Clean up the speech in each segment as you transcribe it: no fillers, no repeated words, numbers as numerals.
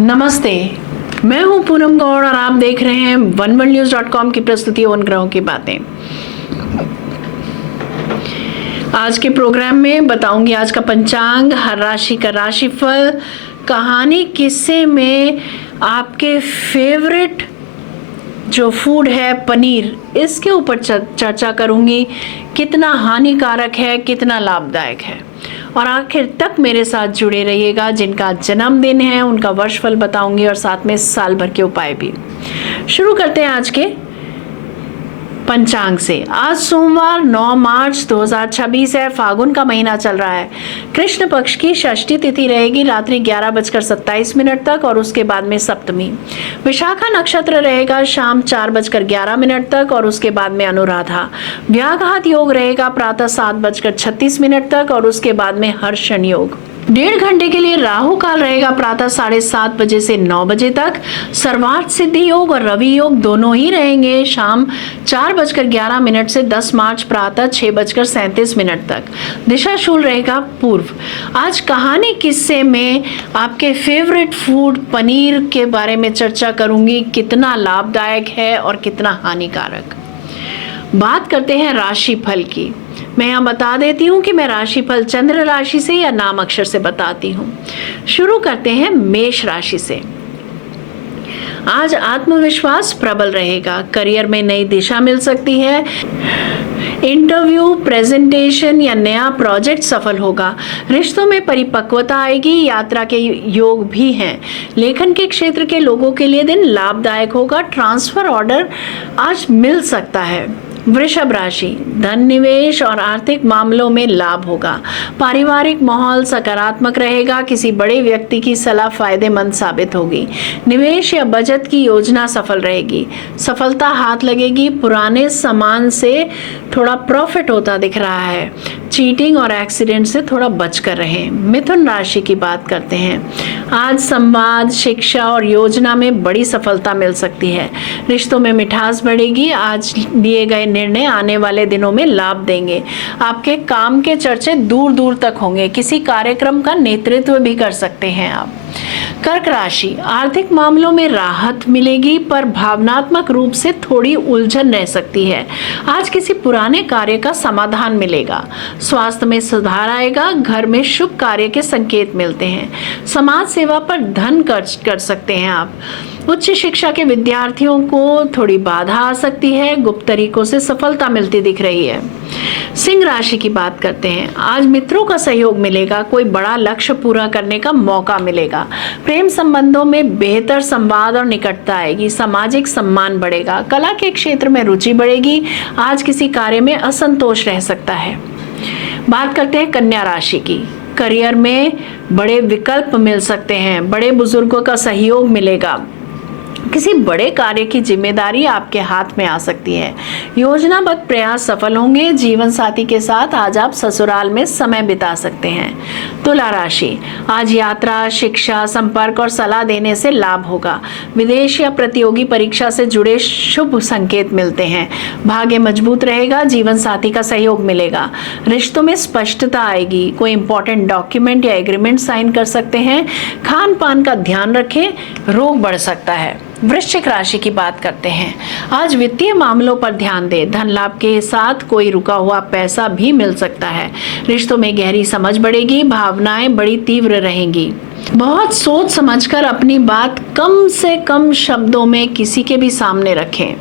नमस्ते, मैं हूं पूनम गौड़ और आप देख रहे हैं oneworldnews.com की प्रस्तुति उन ग्रहों की बातें। आज के प्रोग्राम में बताऊंगी आज का पंचांग, हर राशि का राशिफल, कहानी, किस्से में आपके फेवरेट जो फूड है पनीर, इसके ऊपर चर्चा करूंगी। कितना हानिकारक है, कितना लाभदायक है, और आखिर तक मेरे साथ जुड़े रहिएगा। जिनका जन्मदिन है उनका वर्षफल बताऊंगी और साथ में साल भर के उपाय भी। शुरू करते हैं आज के पंचांग से। आज सोमवार 9 मार्च 2026 है। फागुन का महीना चल रहा है। कृष्ण पक्ष की षष्ठी तिथि रहेगी रात्रि 11:27 तक और उसके बाद में सप्तमी। विशाखा नक्षत्र रहेगा शाम 4:11 तक और उसके बाद में अनुराधा। व्याघात योग रहेगा प्रातः 7:36 तक और उसके बाद में हर्षण योग। 1.5 घंटे के लिए राहु काल रहेगा प्रातः 7:30 बजे से 9 बजे तक। सर्वार्थ सिद्धि योग और रवि योग दोनों ही रहेंगे शाम 4:11 से 10 मार्च प्रातः 6:37 तक। दिशा शूल रहेगा पूर्व। आज कहानी किस्से में आपके फेवरेट फूड पनीर के बारे में चर्चा करूंगी। कितना लाभदायक है और कितना हानिकारक। बात करते हैं राशि फल की। मैं यहाँ बता देती हूँ कि मैं राशिफल चंद्र राशि से या नाम अक्षर से बताती हूँ। शुरू करते हैं मेष राशि से। आज आत्मविश्वास प्रबल रहेगा। करियर में नई दिशा मिल सकती है। इंटरव्यू, प्रेजेंटेशन या नया प्रोजेक्ट सफल होगा। रिश्तों में परिपक्वता आएगी। यात्रा के योग भी हैं। लेखन के क्षेत्र के लोगों के लिए दिन लाभदायक होगा। ट्रांसफर ऑर्डर आज मिल सकता है। वृषभ राशि, धन निवेश और आर्थिक मामलों में लाभ होगा। पारिवारिक माहौल सकारात्मक रहेगा। किसी बड़े व्यक्ति की सलाह फायदेमंद साबित होगी। निवेश या बचत की योजना सफल रहेगी। सफलता हाथ लगेगी। पुराने सामान से थोड़ा प्रॉफिट होता दिख रहा है। चीटिंग और एक्सीडेंट से थोड़ा बचकर रहें। मिथुन राशि की बात करते हैं। आज संवाद, शिक्षा और योजना में बड़ी सफलता मिल सकती है। रिश्तों में मिठास बढ़ेगी। आज लिए गए निर्णय आने वाले दिनों में लाभ देंगे। आपके काम के चर्चे दूर दूर तक होंगे। किसी कार्यक्रम का नेतृत्व भी कर सकते हैं आप। कर्क राशि, आर्थिक मामलों में राहत मिलेगी पर भावनात्मक रूप से थोड़ी उलझन रह सकती है। आज किसी पुराने कार्य का समाधान मिलेगा। स्वास्थ्य में सुधार आएगा। घर में शुभ कार्य के संकेत मिलते हैं। समाज सेवा पर धन खर्च कर सकते हैं आप। उच्च शिक्षा के विद्यार्थियों को थोड़ी बाधा आ सकती है। गुप्त तरीकों से सफलता मिलती दिख रही है। सिंह राशि की बात करते हैं। आज मित्रों का सहयोग मिलेगा। कोई बड़ा लक्ष्य पूरा करने का मौका मिलेगा। प्रेम संबंधों में बेहतर संवाद और निकटता आएगी। सामाजिक सम्मान बढ़ेगा। कला के क्षेत्र में रुचि बढ़ेगी। आज किसी कार्य में असंतोष रह सकता है। बात करते हैं कन्या राशि की। करियर में बड़े विकल्प मिल सकते हैं। बड़े बुजुर्गों का सहयोग मिलेगा। किसी बड़े कार्य की जिम्मेदारी आपके हाथ में आ सकती है। योजनाबद्ध प्रयास सफल होंगे। जीवन साथी के साथ आज आप ससुराल में समय बिता सकते हैं। तुला राशि, आज यात्रा, शिक्षा, संपर्क और सलाह देने से लाभ होगा। विदेश या प्रतियोगी परीक्षा से जुड़े शुभ संकेत मिलते हैं। भाग्य मजबूत रहेगा। जीवन साथी का सहयोग मिलेगा। रिश्तों में स्पष्टता आएगी। कोई इंपॉर्टेंट डॉक्यूमेंट या एग्रीमेंट साइन कर सकते हैं। खान पान का ध्यान रखें, रोग बढ़ सकता है। वृश्चिक राशि की बात करते हैं। आज वित्तीय मामलों पर ध्यान दें। धन लाभ के साथ कोई रुका हुआ पैसा भी मिल सकता है। रिश्तों में गहरी समझ बढ़ेगी। भावनाएं बड़ी तीव्र रहेंगी। बहुत सोच समझकर अपनी बात कम से कम शब्दों में किसी के भी सामने रखें।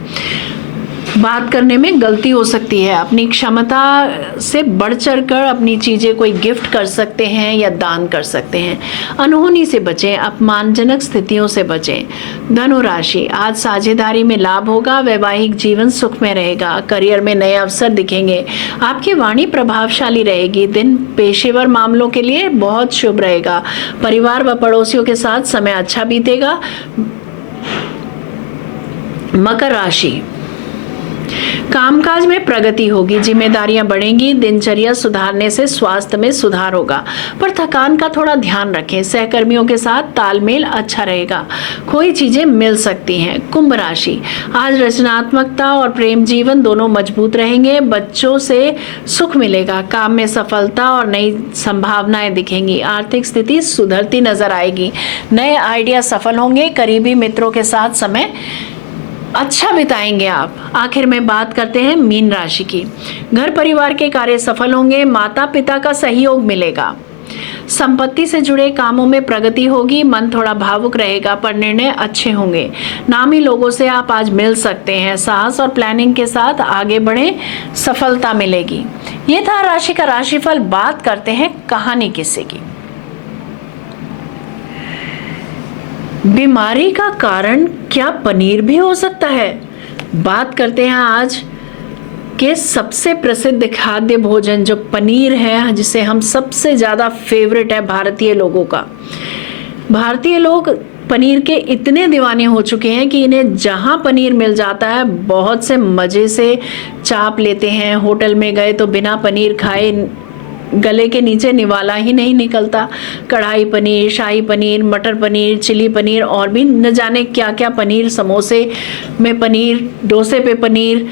बात करने में गलती हो सकती है। अपनी क्षमता से बढ़ चढ़कर अपनी चीजें कोई गिफ्ट कर सकते हैं या दान कर सकते हैं। अनहोनी से बचें। अपमानजनक स्थितियों से बचें। धनु राशि, आज साझेदारी में लाभ होगा। वैवाहिक जीवन सुख में रहेगा। करियर में नए अवसर दिखेंगे। आपकी वाणी प्रभावशाली रहेगी। दिन पेशेवर मामलों के लिए बहुत शुभ रहेगा। परिवार व पड़ोसियों के साथ समय अच्छा बीतेगा। मकर राशि, कामकाज में प्रगति होगी, जिम्मेदारियां बढ़ेंगी, दिनचर्या सुधारने से स्वास्थ्य में सुधार होगा, पर थकान का थोड़ा ध्यान रखें। सहकर्मियों के साथ तालमेल अच्छा रहेगा, कोई चीजें मिल सकती हैं। कुंभ राशि, आज रचनात्मकता और प्रेम जीवन दोनों मजबूत रहेंगे। बच्चों से सुख मिलेगा, काम में सफलता और नई संभावनाएं दिखेंगी। आर्थिक स्थिति सुधरती नजर आएगी, नए आइडिया सफल होंगे। करीबी मित्रों के साथ समय अच्छा बिताएंगे आप। आखिर में बात करते हैं मीन राशि की। घर परिवार के कार्य सफल होंगे, माता पिता का सहयोग मिलेगा। संपत्ति से जुड़े कामों में प्रगति होगी, मन थोड़ा भावुक रहेगा पर निर्णय अच्छे होंगे। नामी लोगों से आप आज मिल सकते हैं। साहस और प्लानिंग के साथ आगे बढ़े, सफलता मिलेगी। ये था राशि का राशिफल। बात करते हैं कहानी किस्से की। बीमारी का कारण क्या पनीर भी हो सकता है? बात करते हैं आज के सबसे प्रसिद्ध खाद्य भोजन जो पनीर है, जिसे हम सबसे ज़्यादा फेवरेट है भारतीय लोगों का। भारतीय लोग पनीर के इतने दीवाने हो चुके हैं कि इन्हें जहां पनीर मिल जाता है बहुत से मज़े से चाप लेते हैं। होटल में गए तो बिना पनीर खाए गले के नीचे निवाला ही नहीं निकलता। कढ़ाई पनीर, शाही पनीर, मटर पनीर, चिली पनीर और भी न जाने क्या क्या पनीर। समोसे में पनीर, डोसे पे पनीर,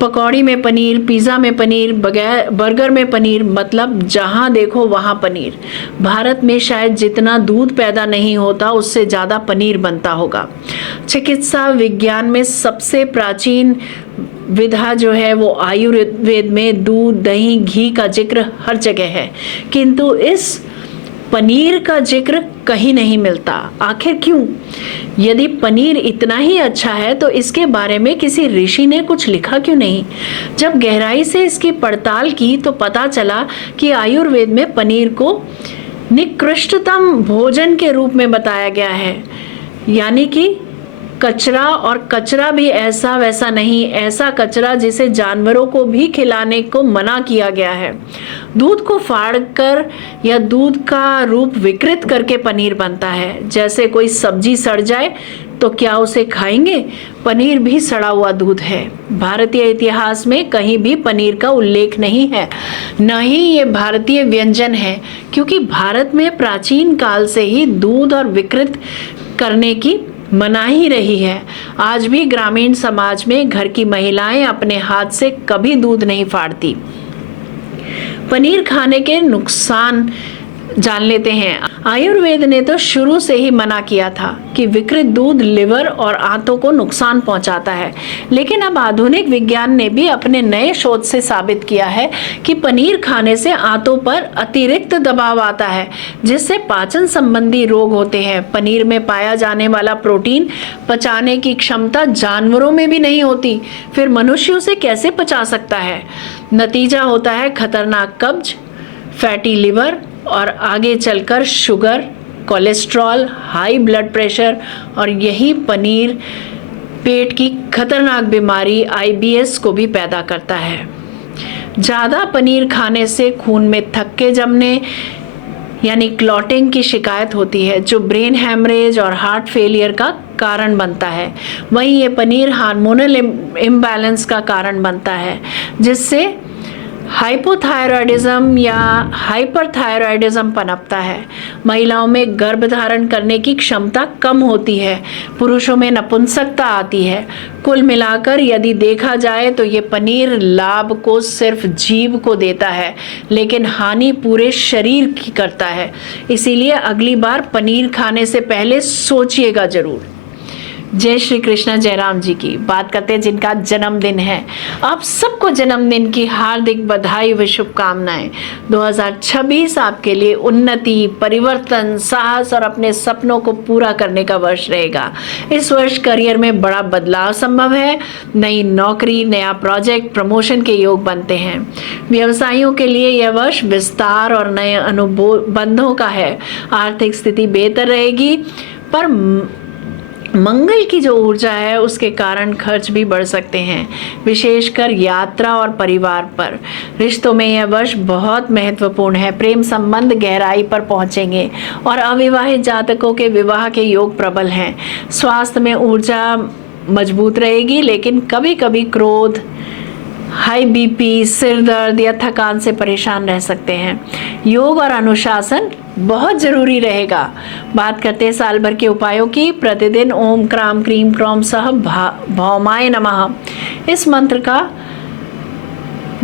पकौड़ी में पनीर, पिज़्ज़ा में पनीर, बर्गर में पनीर, मतलब जहां देखो वहां पनीर। भारत में शायद जितना दूध पैदा नहीं होता उससे ज़्यादा पनीर बनता होगा। चिकित्सा विज्ञान में सबसे प्राचीन विधा जो है वो आयुर्वेद में दूध, दही, घी का जिक्र हर जगह है, किंतु इस पनीर का जिक्र कहीं नहीं मिलता। आखिर क्यों? यदि पनीर इतना ही अच्छा है तो इसके बारे में किसी ऋषि ने कुछ लिखा क्यों नहीं? जब गहराई से इसकी पड़ताल की तो पता चला कि आयुर्वेद में पनीर को निकृष्टतम भोजन के रूप में बताया गया है, यानी कि कचरा, और कचरा भी ऐसा वैसा नहीं, ऐसा कचरा जिसे जानवरों को भी खिलाने को मना किया गया है। दूध को फाड़कर या दूध का रूप विकृत करके पनीर बनता है। जैसे कोई सब्जी सड़ जाए तो क्या उसे खाएंगे? पनीर भी सड़ा हुआ दूध है। भारतीय इतिहास में कहीं भी पनीर का उल्लेख नहीं है, न ही ये भारतीय व्यंजन है, क्योंकि भारत में प्राचीन काल से ही दूध और विकृत करने की मनाही रही है। आज भी ग्रामीण समाज में घर की महिलाएं अपने हाथ से कभी दूध नहीं फाड़ती। पनीर खाने के नुकसान जान लेते हैं। आयुर्वेद ने तो शुरू से ही मना किया था कि विकृत दूध लिवर और आंतों को नुकसान पहुंचाता है, लेकिन अब आधुनिक विज्ञान ने भी अपने नए शोध से साबित किया है कि पनीर खाने से आंतों पर अतिरिक्त दबाव आता है, जिससे पाचन संबंधी रोग होते हैं। पनीर में पाया जाने वाला प्रोटीन पचाने की क्षमता जानवरों में भी नहीं होती, फिर मनुष्यों से कैसे पचा सकता है? नतीजा होता है खतरनाक कब्ज, फैटी लिवर और आगे चलकर sugar, cholesterol, high blood pressure, और यही पनीर पेट की खतरनाक बीमारी IBS को भी पैदा करता है। ज़्यादा पनीर खाने से खून में थक्के जमने यानी क्लॉटिंग की शिकायत होती है, जो ब्रेन हैमरेज और हार्ट फेलियर का कारण बनता है। वहीं ये पनीर हार्मोनल इम्बैलेंस का कारण बनता है, जिससे हाइपोथायरॉयडिज्म या हाइपरथायरॉयडिज्म पनपता है। महिलाओं में गर्भधारण करने की क्षमता कम होती है, पुरुषों में नपुंसकता आती है। कुल मिलाकर यदि देखा जाए तो ये पनीर लाभ को सिर्फ जीभ को देता है, लेकिन हानि पूरे शरीर की करता है। इसीलिए अगली बार पनीर खाने से पहले सोचिएगा जरूर। जय श्री कृष्ण, जय राम जी की। बात करते हैं जिनका जन्मदिन है। आप सबको जन्मदिन की हार्दिक बधाई व शुभकामनाएं। 2026 आपके लिए उन्नति, परिवर्तन, साहस और अपने सपनों को पूरा करने का वर्ष रहेगा। इस वर्ष करियर में बड़ा बदलाव संभव है। नई नौकरी, नया प्रोजेक्ट, प्रमोशन के योग बनते हैं। व्यवसायियों के लिए यह वर्ष विस्तार और नए अनुबंधों का है। आर्थिक स्थिति बेहतर रहेगी, पर मंगल की जो ऊर्जा है उसके कारण खर्च भी बढ़ सकते हैं, विशेषकर यात्रा और परिवार पर। रिश्तों में यह वर्ष बहुत महत्वपूर्ण है। प्रेम संबंध गहराई पर पहुंचेंगे और अविवाहित जातकों के विवाह के योग प्रबल हैं। स्वास्थ्य में ऊर्जा मजबूत रहेगी, लेकिन कभी कभी क्रोध, हाई बीपी, सिर दर्द या थकान से परेशान रह सकते हैं। योग और अनुशासन बहुत जरूरी रहेगा। बात करते हैं साल भर के उपायों की। प्रतिदिन ओम क्राम क्रीम क्रौम सह भौमाय नमः इस मंत्र का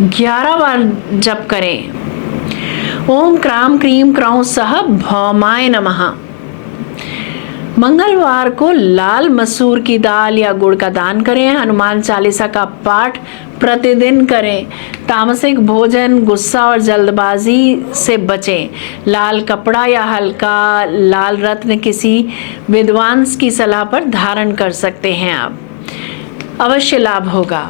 11 बार जप करें। ओम क्राम क्रीम क्रौम सह भौमाय नमः। मंगलवार को लाल मसूर की दाल या गुड़ का दान करें। हनुमान चालीसा का पाठ प्रतिदिन करें। तामसिक भोजन, गुस्सा और जल्दबाजी से बचें। लाल कपड़ा या हल्का लाल रत्न किसी विद्वान की सलाह पर धारण कर सकते हैं आप, अवश्य लाभ होगा।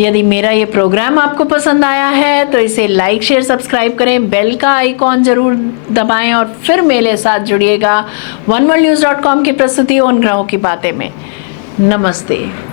यदि मेरा ये प्रोग्राम आपको पसंद आया है तो इसे लाइक, शेयर, सब्सक्राइब करें, बेल का आइकॉन जरूर दबाएं और फिर मेरे साथ जुड़िएगा oneworldnews.com की प्रस्तुति उन ग्रहों की बातें में। नमस्ते।